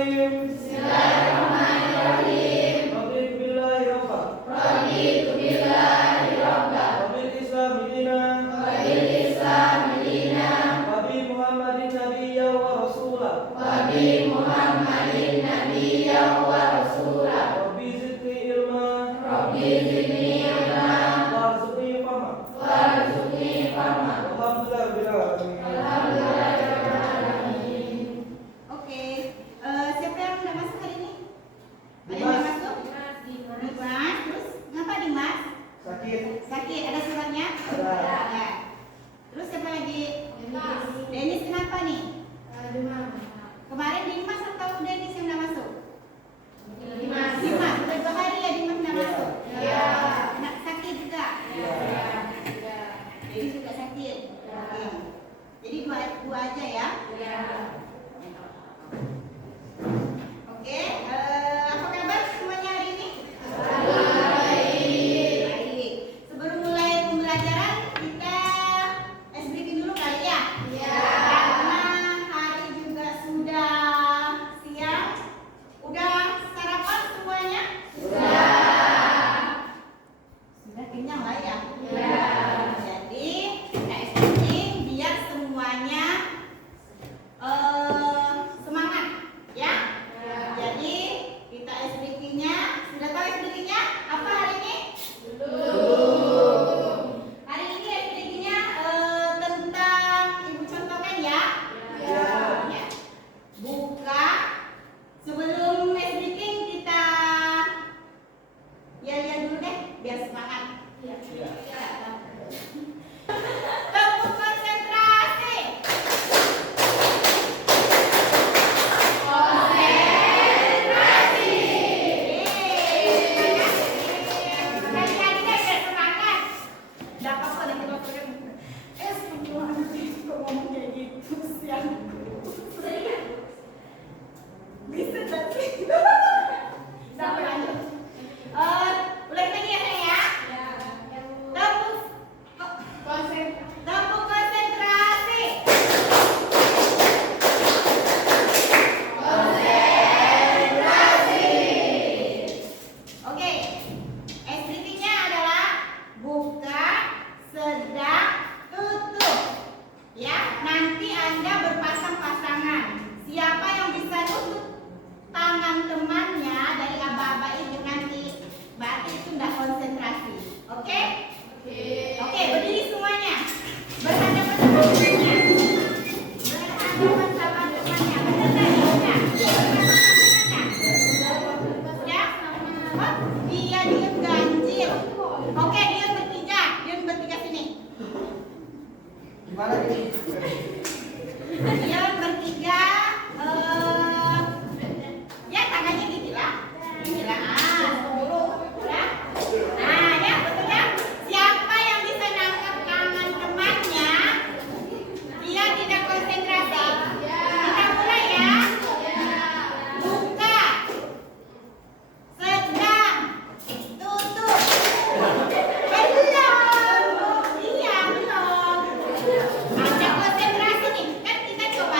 Bismillahirrahmanirrahim. Bismillahirrahmanirrahim. Raditu billahi rabba. Raditu billahi rabba. Wabil Islam dinan. Wabil Islam dinan. Wabi Muhammadin nabiyya wa rasulah. Wabi Muhammadin nabiyya wa rasulah. Rabbi zidni ilma. Rabbi zidni ilma. Warzuqni fahma. Warzuqni fahma. Alhamdulillah rabbil alamin. Alhamdulillah. Siapa yang udah masuk hari ini? Ada yang udah masuk? Dimas. Terus ngapa Dimas? Sakit. Ada suratnya? Ada. Ya. Terus siapa lagi? Dennis kenapa nih? Kemarin Dimas atau Dennis yang udah masuk? Dimas. Udah 2 hari ya Dimas udah masuk? Iya. Anak sakit juga? Iya. Dennis juga sakit? Oke. Jadi dua aja ya? Iya. Oke, apa kabar semuanya hari ini? Baik. Sebelum mulai pembelajaran kita SBK dulu kali ya? Iya. Karena hari juga sudah siang. Udah sarapan semuanya? Sudah kenyang lah ya? Iya. Jadi kita SBK biar semuanya semangat ya. Jadi kita SBK-nya sudah tahu SBK-nya apa hari ini? Belum. Hari ini SBK-nya tentang ibu contohkan ya. Ya. Buka sebelum SBK kita lihat dulu deh biar semangat. Ya. Tepuk konsentrasi. Bisa tak sih? Sampai lanjut. Ulangi lagi ya saya ya. Tepuk konsentrasi. Oke. SBK-nya adalah buka, sedang, tutup. Ya, nanti Anda berpasang-pasangan. Siapa yang bisa tutup tangan temannya dari aba-aba itu nanti berarti itu tidak konsentrasi. Oke? Oke, berdiri semuanya. Berhadapan sama temannya. Berhadapan sama temannya. Benar tak? Ya? Oh, dia diam ganjil. Oke, diam bertiga. Diam bertiga sini. Gimana ini? Diam bertiga. Ya tangannya gini lah. Sepuluh. Ya. Nah, ya betul ya. Siapa yang bisa nangkap tangan temannya, dia tidak konsentrasi. Kita mulai ya. Buka, sedang, tutup. Belum. Iya belum. Ada konsentrasi nih. Kan kita coba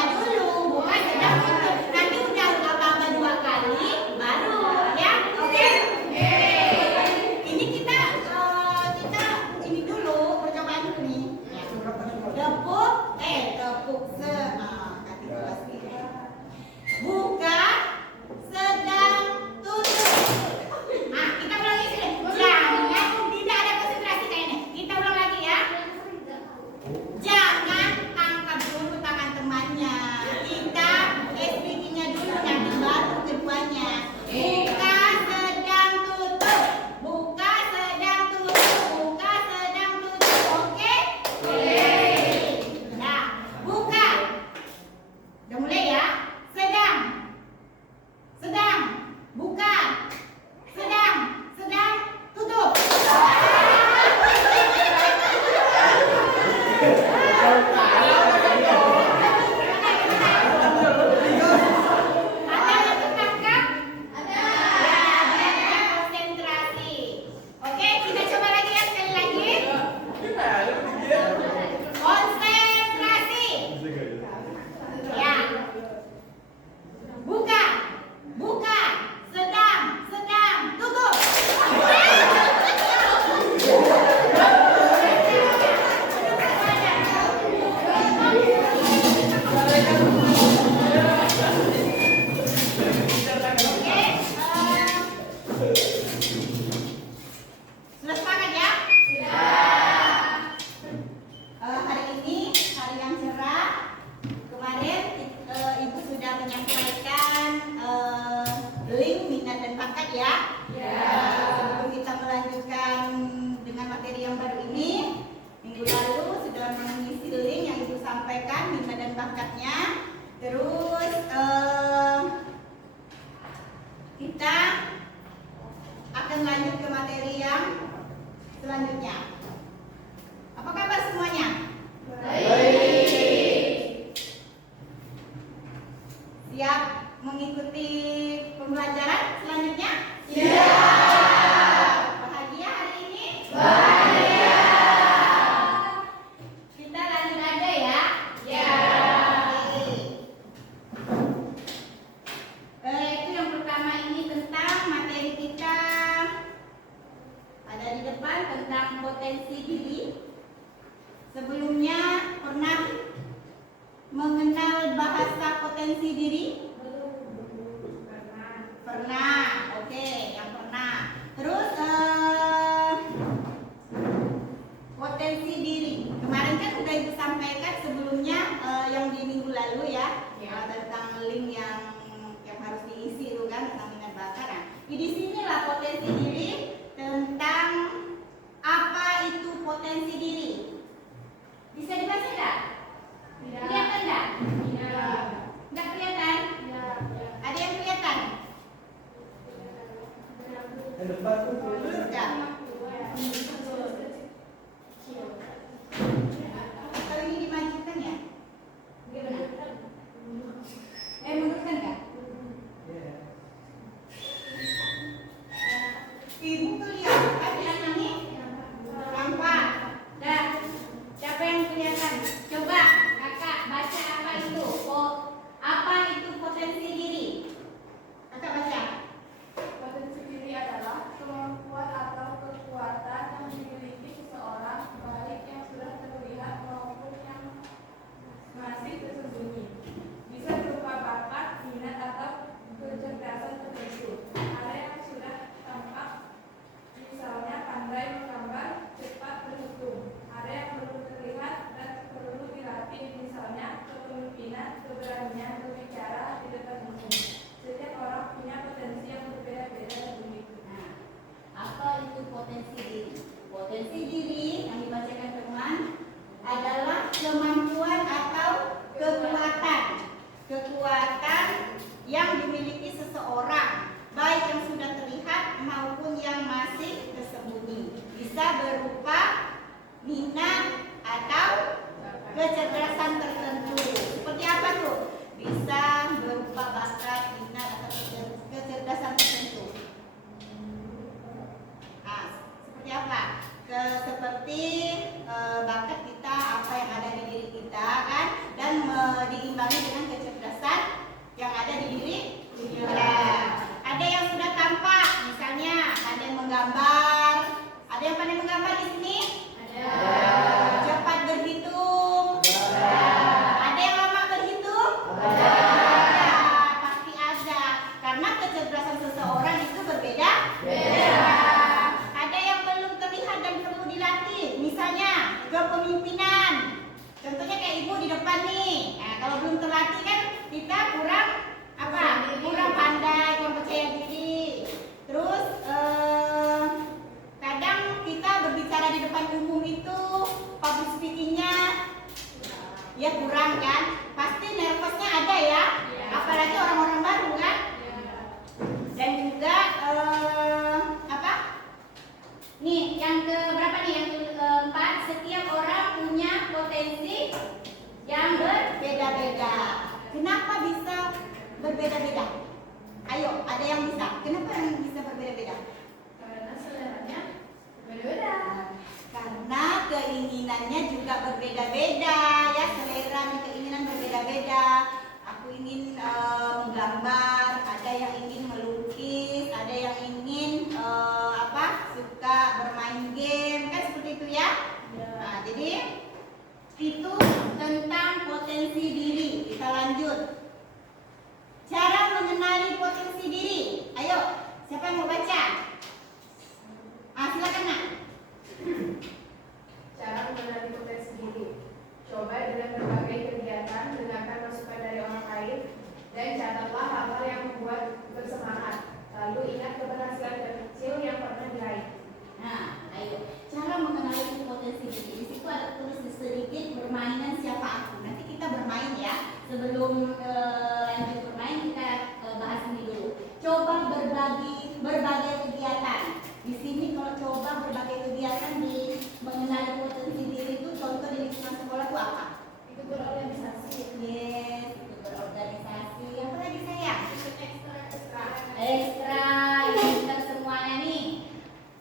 link, minat dan bakat ya. Sebelum kita melanjutkan dengan materi yang baru ini, minggu lalu sudah mengisi link yang Ibu sampaikan, minat dan bakatnya. Terus kita akan lanjut ke materi yang selanjutnya. Apa kabar semuanya? Baik. Siap mengikuti pembelajaran selanjutnya? Siap. Bahagia hari ini? Bahagia. Kita lanjut aja ya? Ya. Itu yang pertama ini tentang materi kita. Ada di depan tentang potensi diri. Sebelumnya pernah mengenal bahasa potensi diri? Pernah. Oke, yang pernah. Terus potensi diri. Kemarin kan udah Ibu sampaikan sebelumnya yang di minggu lalu ya, tentang link yang harus diisi itu kan tentang minat bakat. Nah, di sinilah potensi diri tentang apa itu potensi diri. Bisa dibaca enggak? Kelihatan enggak? Enggak kelihatan? Ada yang kelihatan? Yang depan tuh. Enggak. Kalau ini dimajukan ya? Mundurkan enggak? Ibu tuh lihat ada yang ini? Nampak? Dah. Siapa yang kelihatan? Coba kakak baca apa itu? Apa itu potensi diri? Kakak baca. Potensi diri adalah kemampuan atau kekuatan yang dimiliki seseorang, baik yang sudah terlihat maupun yang masih tersembunyi. Bisa berupa bakat, minat, atau kecerdasan tertentu. Ada yang sudah tampak, misalnya pandai menggambar, cepat berhitung. Ada yang belum terlihat dan perlu dilatih, misalnya kepemimpinan, keberanian berbicara di depan umum. Setiap orang punya potensi yang berbeda-beda dan unik. Nah, apa itu potensi diri? Potensi diri yang dibacakan teman adalah kemampuan atau kekuatan yang dimiliki seseorang, baik yang sudah terlihat maupun yang masih tersembunyi. Bisa berupa minat atau kecerdasan tertentu. Seperti apa tuh? Bisa berupa bakat, minat atau kecerdasan tertentu. Nah, seperti apa? Seperti bakat kita, apa yang ada di diri kita kan, dan diimbangi dengan kecerdasan yang ada di diri kita. Ada yang sudah tampak, misalnya ada yang menggambar. Ada yang pandai menggambar di sini? Ada. Cepat berhitung? Ada yang lama berhitung? Ada. Pasti ada. Karena kecerdasan seseorang itu berbeda. Ada yang belum terlihat dan perlu dilatih. Misalnya kepemimpinan. Contohnya kayak ibu di depan nih. Nah, kalau belum terlatih kan kita kurang apa? Kurang pandai, kurang percaya diri. Terus kadang kita berbicara di depan umum itu public speakingnya ya kurang kan? Pasti nervousnya ada ya. Apalagi orang-orang baru kan? Dan juga apa? Nih yang ke berapa nih? Yang keempat, setiap orang punya potensi yang berbeda-beda. Kenapa bisa berbeda-beda? Ayo, ada yang bisa. Kenapa yang bisa berbeda-beda? Karena seleranya berbeda. Karena keinginannya juga berbeda-beda ya, selera dan keinginan berbeda-beda. Aku ingin menggambar, ada yang ingin melukis, ada yang ingin suka bermain game, kan seperti itu ya. Nah, jadi itu tentang potensi diri. Kita lanjut. Cara mengenali potensi diri. Ayo, siapa yang mau baca? Silakan nak. Cara mengenali potensi diri. Coba dengan berbagai kegiatan, dengarkan masukan dari orang lain, dan catatlah hal-hal yang membuat bersemangat. ingat keberhasilan terkecil yang pernah diraih. Nah, ayo. Cara mengenali potensi diri. Di situ ada tulis sedikit permainan siapa aku. Nanti kita bermain ya. Sebelum lanjut bermain kita bahas ini dulu. Coba berbagai kegiatan. Di sini kalau coba berbagai kegiatan di mengenali potensi diri itu contoh di lingkungan sekolah itu apa? Ikut berorganisasi. Yes, ikut berorganisasi. Apa lagi sayang? Ikut ekstra. Ekstra, ini kita semuanya nih.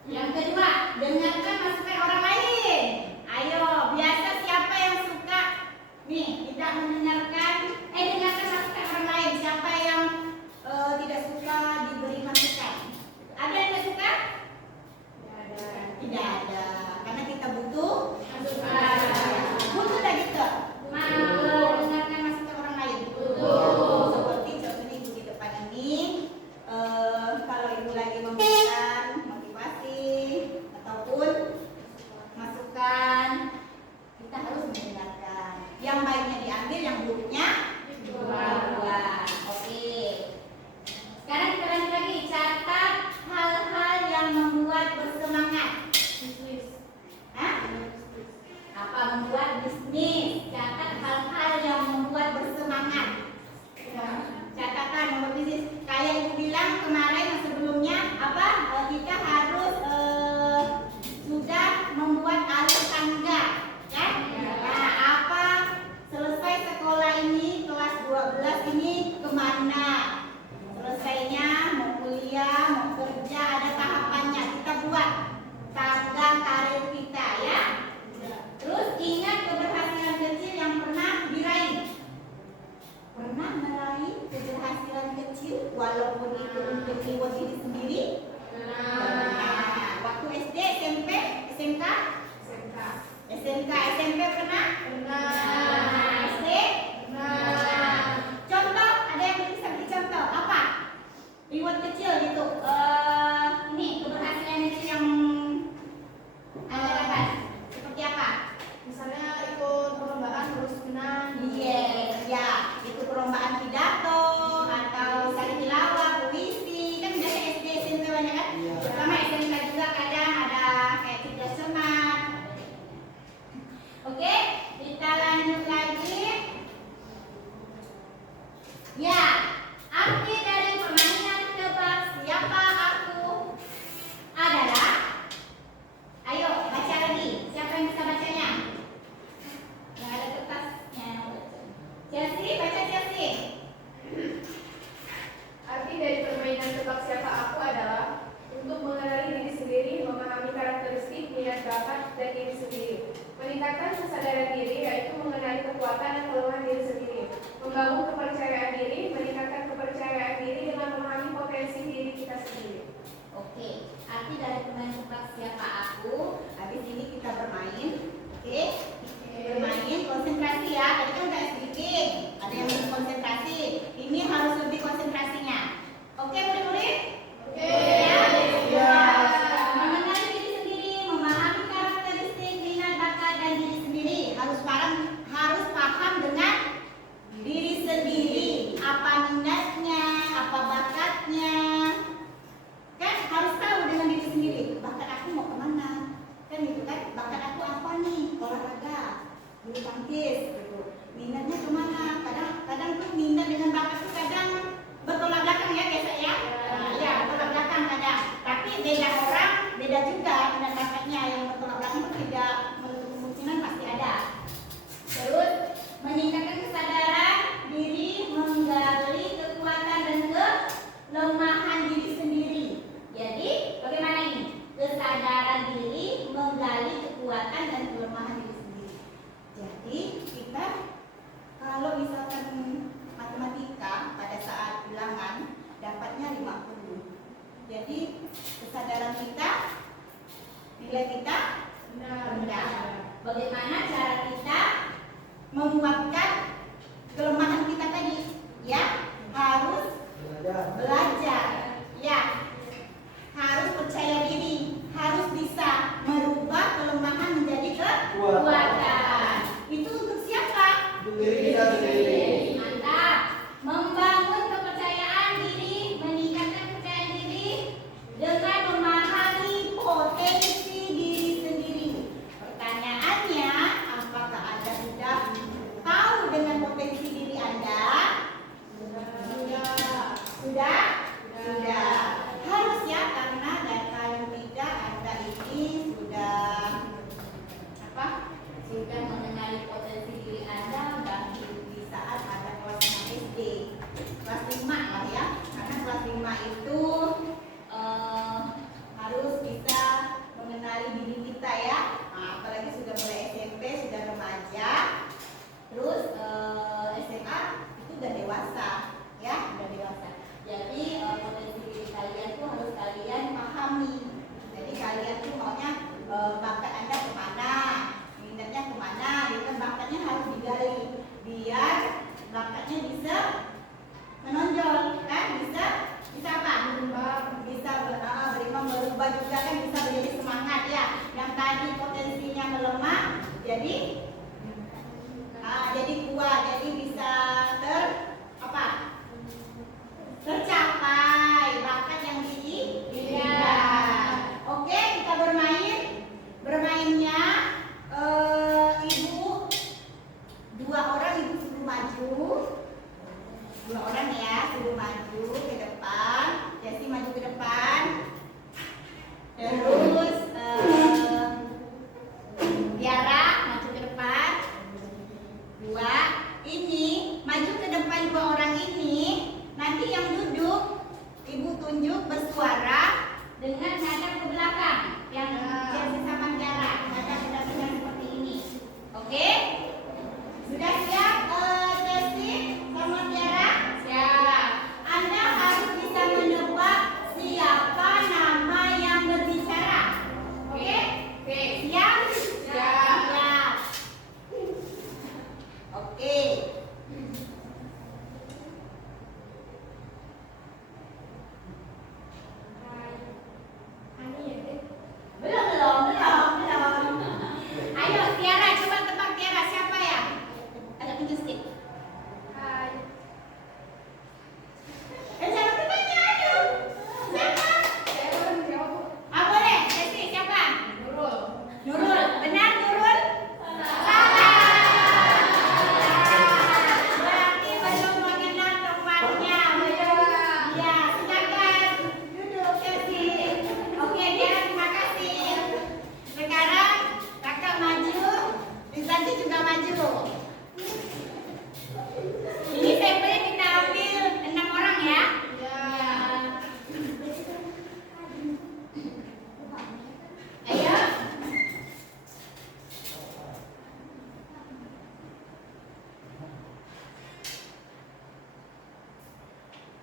Yang kedua, dengarkan masukan orang lain. Ayo, biasa siapa yang suka nih tidak mendengarkan? Dengarkan masukan orang lain. Siapa yang tidak suka diberi masukan? Ada yang tidak suka? Tidak ada. Karena kita butuh masukan. Butuh tak gitu? Mendengarkan masukan orang lain. Butuh. Seperti contohnya ibu di depan ini. Kalau ibu lagi memberikan motivasi ataupun masukan, kita harus mendengarkan. Yang baiknya diambil, yang buruknya dibuang. Oke. Sekarang kita lanjut lagi. Catat hal-hal yang membuat bersemangat. Hah? Apa membuat bisnis? Catat hal-hal yang membuat bersemangat. Catatan membuat bisnis. Kayak ibu bilang kemarin yang sebelumnya apa? Kita harus sudah membuat alur tangga, kan? Nah, apa? Selesai sekolah ini kelas 12 ini kemana? Selesainya mau kuliah, mau kerja, ada tahapannya. Kita buat tangga karir kita ya. Terus ingat keberhasilan kecil yang pernah diraih. Pernah meraih keberhasilan kecil walaupun itu untuk diri sendiri? Pernah. Waktu SD, SMP, SMK? SMK, SMP pernah? SD? Contoh, ada yang bisa beri contoh? Apa? Reward kecil gitu. Ini keberhasilan kecil yang Anda dapat. Seperti apa? Misalnya ikut perlombaan terus menang. Iya, ya, itu perlombaan pidato atau misalnya tilawah, puisi, kan biasa SD, SMP banyak kan? Iya. Terutama SMK juga kadang ada kayak cerdas cermat. Oke, kita lanjut lagi. Ya, arti dari permainan tebak siapa aku adalah. Ayo baca lagi. Siapa yang bisa bacanya? Yang ada kertasnya yang baca. Chelsea, baca Chelsea. Arti dari permainan tebak siapa aku adalah untuk mengenali diri sendiri, memahami karakteristik, minat bakat, dan diri sendiri. Meningkatkan kesadaran diri, yaitu mengenali kekuatan dan kelemahan diri sendiri. Membangun kepercayaan diri, meningkatkan kepercayaan diri dengan memahami potensi diri kita sendiri. Oke, arti dari permainan tebak siapa aku. Habis ini kita bermain. Oke, bermain konsentrasi ya. Tadi kan udah sedikit. Ada yang belum konsentrasi. Ini harus lebih konsentrasinya. Oke, murid-murid? Oke. Ya. Mengenali diri sendiri, memahami karakteristik, minat bakat dan diri sendiri. Harus paham dengan diri sendiri. Apa minatnya, apa bakatnya. Kan harus tahu dengan diri sendiri. Bakat aku mau kemana? Kan gitu kan? Bakat aku apa nih? Olahraga, bulu tangkis, gitu. Minatnya kemana? Kadang tuh minat dengan bakat tuh kadang bertolak belakang ya biasa ya. Ya bertolak belakang kadang. Tapi beda orang, beda juga minat bakatnya. Yang bertolak belakang itu tidak menutup kemungkinan pasti ada. Terus meningkatkan kesadaran diri, menggali kekuatan dan kelemahan diri sendiri. Jadi bagaimana ini? Kesadaran diri, menggali kekuatan dan kelemahan diri sendiri. Jadi kita kalau misalkan matematika pada saat ulangan dapatnya 50. Jadi kesadaran kita, nilai kita rendah. Bagaimana cara kita menguatkan kelemahan kita tadi? Ya, harus belajar. Ya, harus percaya diri, harus bisa merubah kelemahan menjadi kekuatan. Itu untuk siapa? Untuk diri kita sendiri. Mantap. Membangun kepercayaan diri, meningkatkan kepercayaan diri Sudah? Sudah. Harus ya, karena data yang tidak ada ini sudah apa? Sudah mengenali potensi diri Anda dan di saat ada kelas 6 SD. Kelas 5 lah ya. Karena kelas 5 itu harus bisa mengenali diri kita ya. Nah, apalagi sudah mulai SMP, sudah remaja. Terus SMA itu udah dewasa ya, udah dewasa. Jadi potensi diri kalian tuh harus kalian pahami. Jadi kalian tuh maunya bakat Anda kemana, minatnya kemana, gitu. Bakatnya harus digali biar bakatnya bisa menonjol kan, bisa apa? Bisa berubah juga kan, bisa menjadi semangat ya. Yang tadi potensinya melemah jadi kuat, jadi bisa tercapai bakat yang diinginkan. Oke, kita bermainnya ibu dua orang, ibu suruh maju, dua orang ya, suruh maju ke depan, Jesse maju ke depan, terus Tiara maju ke depan. Dua, ini maju ke depan dua orang ini. Nanti yang duduk, ibu tunjuk bersuara dengan nada ke belakang. Yang Jesse sama Tiara, nada ke belakang seperti ini. Oke? Sudah siap Jesse sama Tiara? Siap. Anda harus bisa menebak siapa nama yang berbicara. Oke? Oke. Siap? Siap. Oke. Belum. Ayo Tiara, coba tebak Tiara siapa ya? Ada tunjuk stick. Hai. Jangan tebaknya, ayo. Siapa? Saya belum jawab. Boleh. Jesse, siapa? Nurul. Nurul. Benar Nurul? Salah. Berarti belum mengenal tempatnya. Ya, silakan duduk Jesse. Oke, Tiara, terima kasih. Sekarang kakak maju, Rizanti juga maju. Ini sampelnya kita ambil 6 orang ya. Ayo.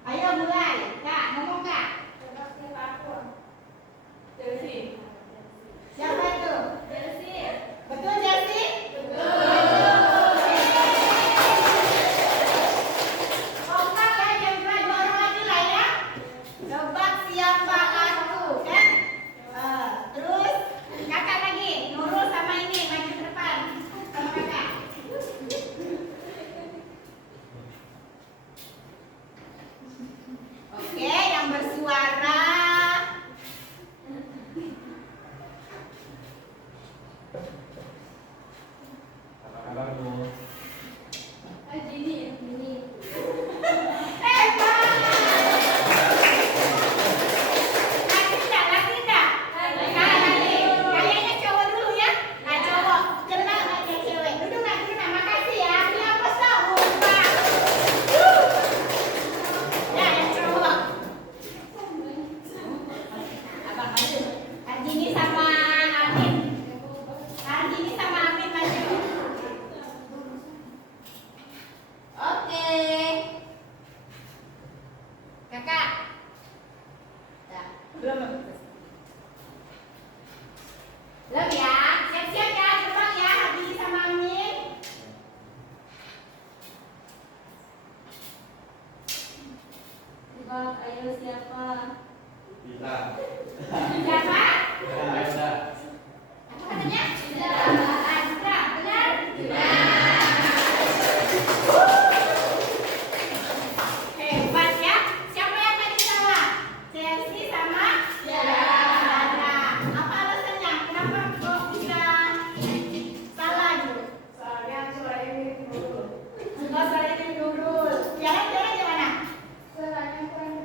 Ayo mulai. Kak, ngomong Kak. Tebak siapa aku? Chelsea. Siapa itu? Chelsea. Betul Jesse? Kompak ya, jangan pernah dorong lagi lah ya. Tebak siapa aku kan? Terus kakak lagi, Nurul sama ini maju ke depan sama kakak. Oke, yang bersuara. Gini. Hebat. Laki enggak? Laki. Kayaknya cowok dulu ya. Nah, cowok. Kenal aja cewek. Duduk. Makasih ya. Ini apa tahu, Pak? Ya, yang cowok. Abang maju. Arjini sama Amin. Maju. Oke. Kakak. Ya, belum. Belum ya. Siap-siap ya, terbang ya. Arjini sama Amin. Tebak, ayo siapa? Kita. Siapa? Kita. Apa katanya? Azra, benar? Hebat ya. Siapa yang tadi salah? Chelsea sama Azra. Apa alasannya? Kenapa kok bisa salah gitu? Soalnya suaranya mirip Nurul. Enggak, soalnya ini Nurul. Tiara gimana? Suaranya kurang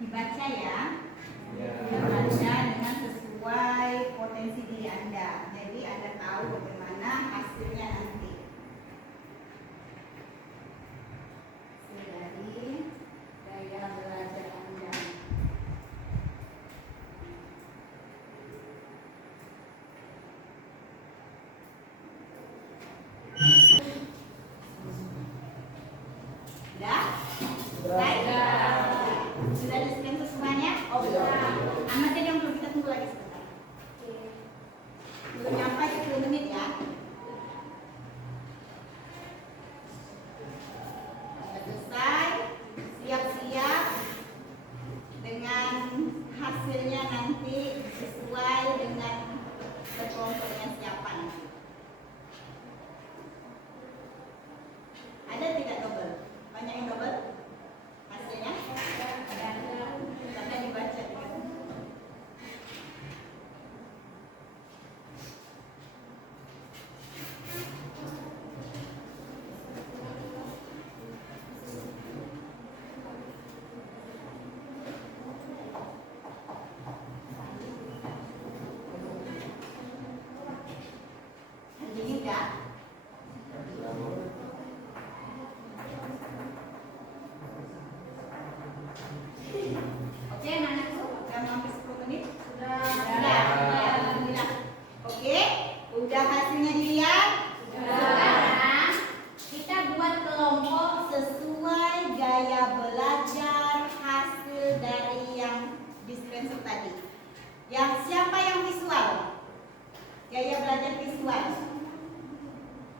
Dibaca ya. Dibaca dengan sesuai potensi diri Anda. Jadi Anda tahu bagaimana hasilnya nanti. Dari gaya belajar Anda. Sudah? Sudah di-scan semuanya? Oh, sudah. Amat yang belum, kita tunggu lagi sebentar. Belum sampai 10 menit ya. Selesai, siap-siap dengan hasilnya nanti sesuai dengan kelompoknya siapa nanti. Ada tidak double? Banyak yang double? Hasilnya? Karena dibaca kan? Ini enggak? Oke, anak-anakku, udah hampir 10 menit? Sudah. Alhamdulillah. Oke, udah hasilnya dilihat? Sekarang kita buat kelompok sesuai gaya belajar hasil dari yang dispenser tadi. Yang siapa yang visual? Gaya belajar visual.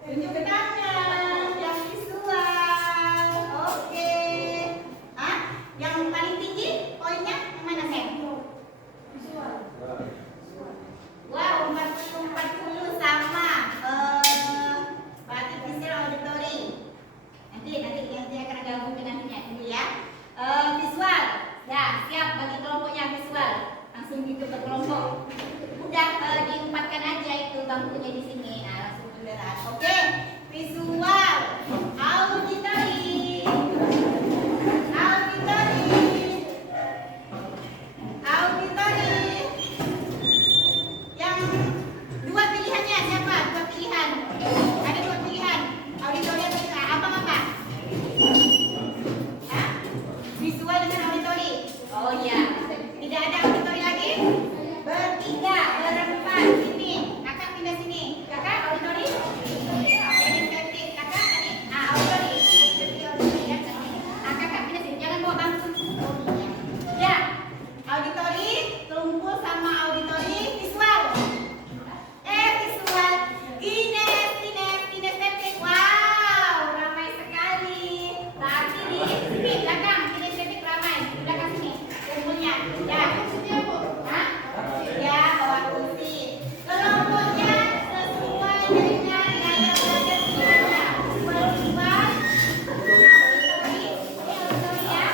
Tunjuk ke tangan yang visual. Oke. Yang paling tinggi poinnya yang mana, Sen? Visual. Wow, 40 sama. Berarti visual auditory. Nanti akan gabungin nantinya dulu ya. Visual. Ya, siap bagi kelompoknya visual. Langsung gitu ke kelompok. Udah diempatkan aja itu bangkunya di sini. Nah, langsung beneran. Oke. Visual. Auditory. Yang dua pilihannya siapa? Dua pilihan. Ada dua pilihan. Auditori atau apa? Visual dengan auditori. Oh iya. Tidak ada auditori lagi? Bertiga, berempat. Sini. Kakak pindah sini. Kakak auditori. Jadi ganti. Kakak tadi. Auditori. Kakak pindah sini. Jangan bawa bangku. Ya. Auditori, kelompok sama auditori, visual. Visual. Kinestetik. Wow, ramai sekali. Tapi di sini belakang kinestetik ramai. Di belakang sini. Kumpulnya. Ya. Hah? Ya, bawa kursi. Kelompoknya sesuai dengan gaya belajar Anda. Visual. Auditori ya.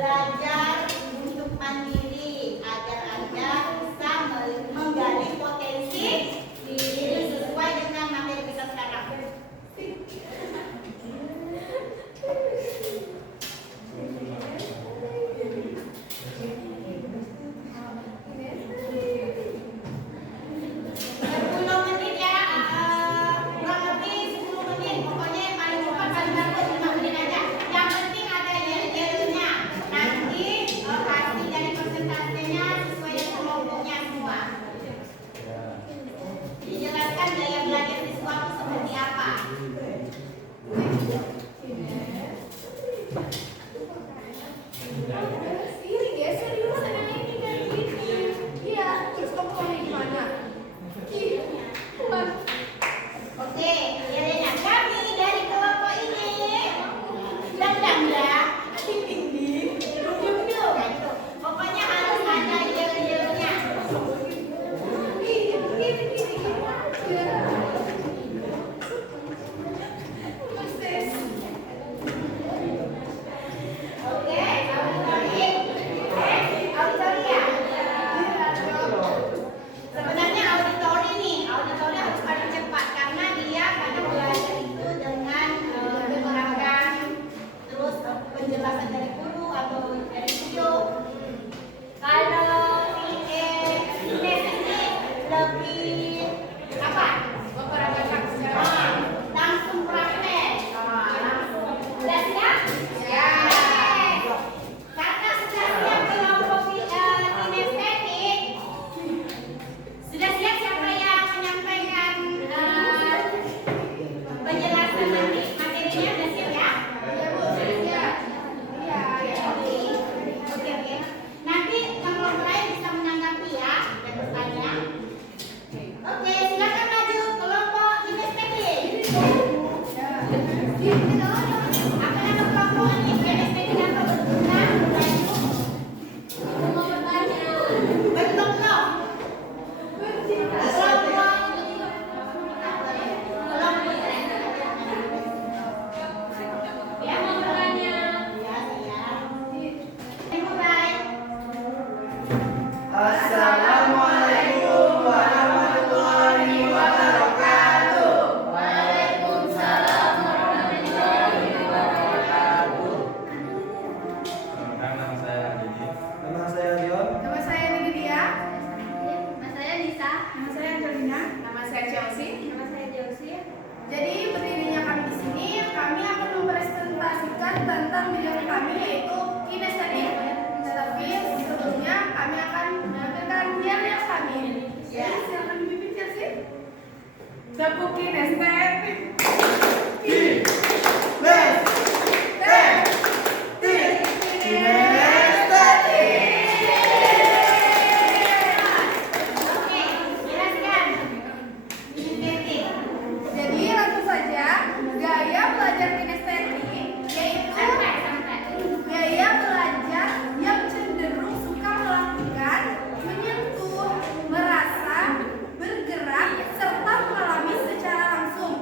belajar untuk mandiri agar Anda bisa menggali potensi diri sesuai dengan materi kita sekarang. Dijelaskan gaya belajar siswa itu seperti apa? Ini ya serius ini kayak gini. Iya, terus kamu gimana? Oke, ya kami dari kelompok ini sedang ya, tinggi, nah itu. Pokoknya harus ada yel-yelnya. Oke, auditori ya. Sebenarnya auditori harus paling cepat karena dia kadang belajar itu dengan menerapkan terus penjelasan dari guru atau dari video. Kalau ini lebih apa? Langsung praktek. Langsung. Sudah siap? Siap. Karena sudah siap kelompok kinestetik. Sudah siap siapa yang menyampaikan penjelasan nanti materinya? Sudah siap ya? Iya, Bu. Siap. Iya. Oke. Nanti kelompok lain bisa menanggapi ya dan bertanya. Oke, silakan maju kelompok kinestetik. Apa nama kelompok ini? Kinestetik atau berguna? Mau bertanya. Belum loh. Dia mau bertanya. Assalamualaikum warahmatullahi wabarakatuh. Waalaikumsalam warahmatullahi wabarakatuh. Nama saya Adi. Nama saya Rion. Nama saya Nidia. Nama saya Nisa. Nama saya Angelina. Nama saya Chelsea. Nama saya Chelsea. Jadi berdirinya kami di sini, kami akan mempresentasikan tentang bidang kami yaitu kinestetik. Tetapi sebelumnya kami akan menampilkan yel-yel kami. Ya, silakan dipimpin Chelsea. Tepuk kinestetik. Oke, jelaskan. Kinestetik. Jadi langsung saja, gaya belajar kinestetik yaitu gaya belajar yang cenderung suka melakukan, menyentuh, merasa, bergerak, serta mengalami secara langsung.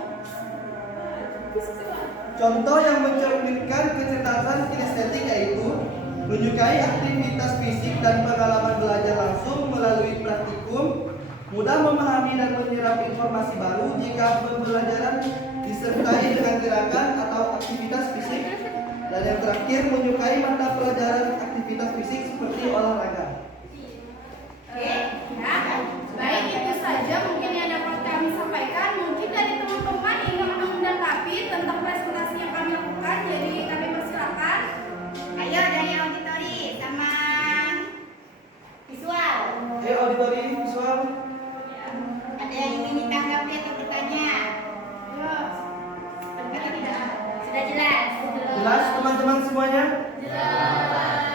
Contoh yang mencerminkan kecerdasan kinestetik yaitu menyukai aktivitas fisik dan pengalaman belajar langsung melalui praktikum, mudah memahami dan menyerap informasi baru jika pembelajaran disertai dengan gerakan atau aktivitas fisik, dan yang terakhir menyukai mata pelajaran aktivitas fisik seperti olahraga. Oke, ya. Baik, itu saja mungkin yang dapat kami sampaikan. Mungkin dari teman-teman ingin menanggapi tentang presentasi yang kami lakukan, jadi kami persilakan. Ayo dari auditori sama visual. Auditori visual. Ada yang ingin ditanggapi atau bertanya? Sudah jelas? Jelas teman-teman semuanya? Jelas.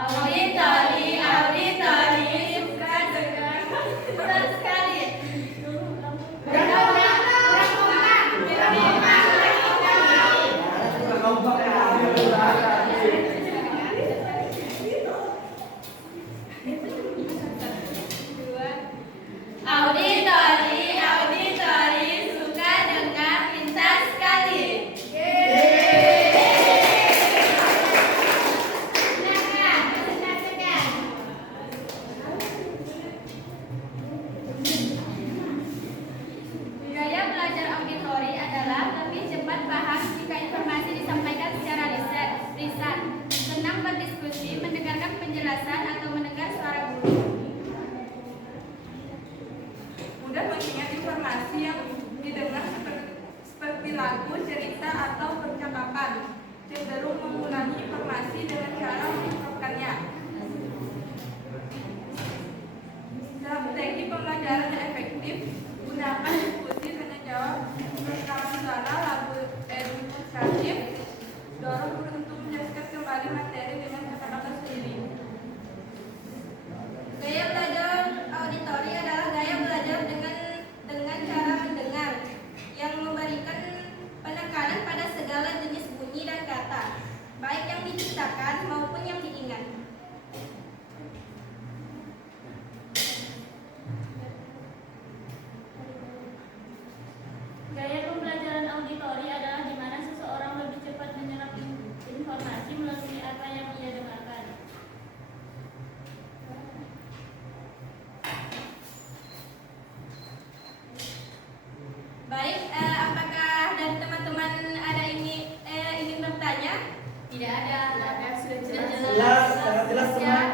Auditori suka dengan berat sekali. Auditori suka dengan pintar sekali. Silakan, presentasikan. Gaya belajar auditori adalah lebih cepat paham jika informasi disampaikan secara lisan, senang berdiskusi, mendengarkan penjelasan atau mendengar suara guru. Mudah mengingat informasi yang didengar seperti lagu, cerita, atau percakapan. Cenderung mengulangi informasi dengan cara mengungkapkannya. Strategi pembelajaran yang efektif, gunakan diskusi, tanya jawab, rekaman suara, lagu demonstratif, dorong guru untuk menjelaskan kembali materi dengan kata-kata sendiri. Gaya belajar auditori adalah gaya belajar dengan cara mendengar yang memberikan penekanan pada segala jenis bunyi dan kata, baik yang diciptakan maupun yang diingat. Gaya pembelajaran auditori adalah di mana seseorang lebih cepat menyerap informasi melalui apa yang ia dengarkan. Baik, apakah dari teman-teman ada ingin bertanya? Tidak ada, sudah Jelas, sangat jelas teman.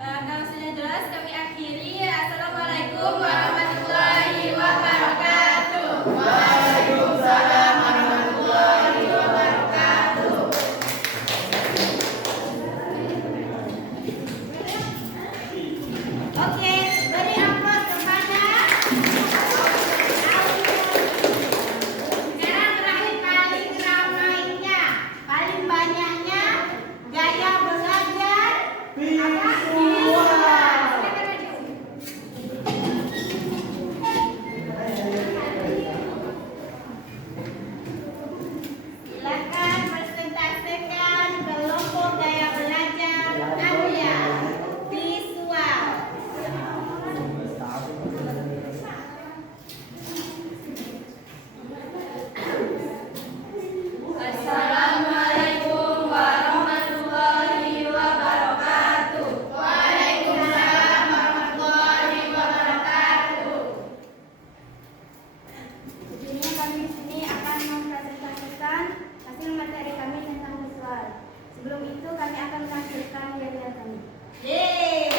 Kalau sudah jelas, kami akhiri. Assalamualaikum warahmatullahi wabarakatuh. Waalaikumsalam warahmatullahi wabarakatuh. Oke, beri aplaus kepada sekarang terakhir paling ramainya, paling banyaknya gaya belajar apa? Visual. Silakan maju. Silakan presentasikan kelompok gaya belajar Anda visual. Assalamualaikum warahmatullahi wabarakatuh. Waalaikumsalam warahmatullahi wabarakatuh. Sejujurnya kami di sini akan mempresentasikan hasil materi kami tentang visual. Sebelum itu kami akan menampilkan gaya kami. Yeay,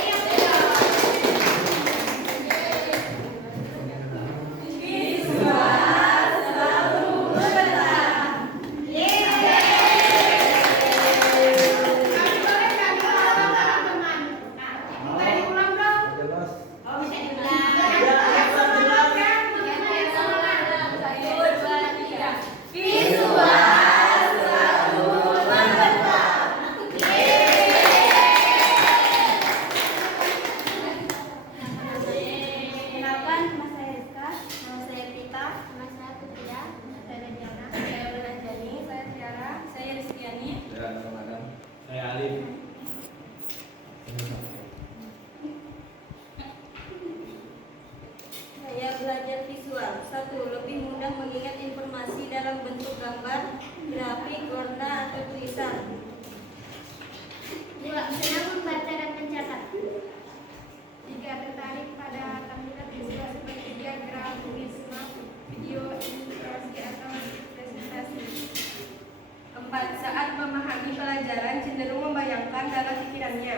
Kenalkan, nama saya Rizka, nama saya Prita, nama saya Putria, saya Diana, saya Wulandjani, saya Tiara, Saya Rizkyani. Saya Alif. Gaya belajar visual. 1. Lebih mudah mengingat informasi dalam bentuk gambar, grafik, warna, atau tulisan. 2. Senang membaca dan mencatat. 3. Tertarik pada tampilan visual seperti diagram, tulisan, video, ilustrasi, atau presentasi. 4. Saat memahami pelajaran cenderung membayangkan dalam pikirannya.